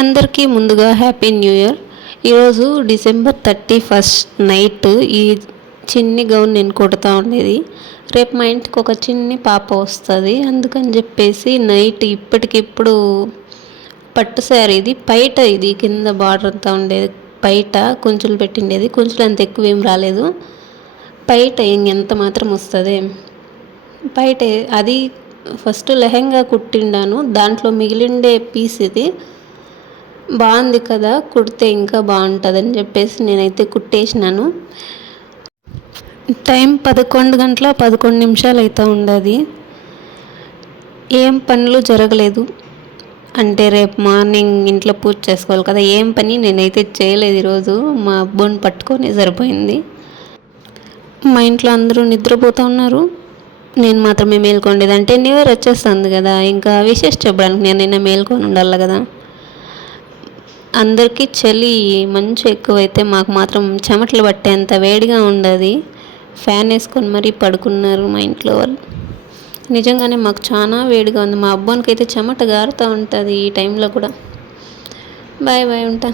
అందరికీ ముందుగా happy new year. ఈరోజు డిసెంబర్ 31 నైట్ ఈ చిన్ని గౌన్ నేను కుడతా ఉండేది. రేపు మా ఇంటికి ఒక చిన్ని పాప వస్తుంది, అందుకని చెప్పేసి నైట్ ఇప్పటికిప్పుడు పట్టు శారీ ఇది పైట, ఇది కింద బార్డర్ అంతా ఉండేది, పైట కుంచులు పెట్టిండేది. కుంచులు అంత ఎక్కువ ఏం రాలేదు, పైట ఇంకెంత మాత్రం వస్తుంది పైట. అది ఫస్ట్ లెహంగా కుట్టిండాను, దాంట్లో మిగిలిండే పీస్ ఇది. బాగుంది కదా, కుడితే ఇంకా బాగుంటుందని చెప్పేసి నేనైతే కుట్టేసినాను. టైం 11:11 అవుతూ ఉండదు. ఏం పనులు జరగలేదు, అంటే రేపు మార్నింగ్ ఇంట్లో పూజ చేసుకోవాలి కదా, ఏం పని నేనైతే చేయలేదు ఈరోజు. మా అబ్బోని పట్టుకొని సరిపోయింది. మా ఇంట్లో అందరూ నిద్రపోతూ ఉన్నారు, నేను మాత్రమే మేల్కొండేది. అంటే న్యూ ఇయర్ వచ్చేస్తుంది కదా, ఇంకా విషెస్ చెప్పడానికి నేనైనా మేల్కొని ఉండాలి కదా. అందరికీ చలి మంచు ఎక్కువైతే మాకు మాత్రం చెమటలు పట్టేంత వేడిగా ఉండదు. ఫ్యాన్ వేసుకొని మరీ పడుకున్నారు మా ఇంట్లో వాళ్ళు. నిజంగానే మాకు చాలా వేడిగా ఉంది. మా అబ్బానికి అయితే చెమట గారుతూ ఉంటుంది ఈ టైంలో కూడా. బాయ్ బాయ్, ఉంటా.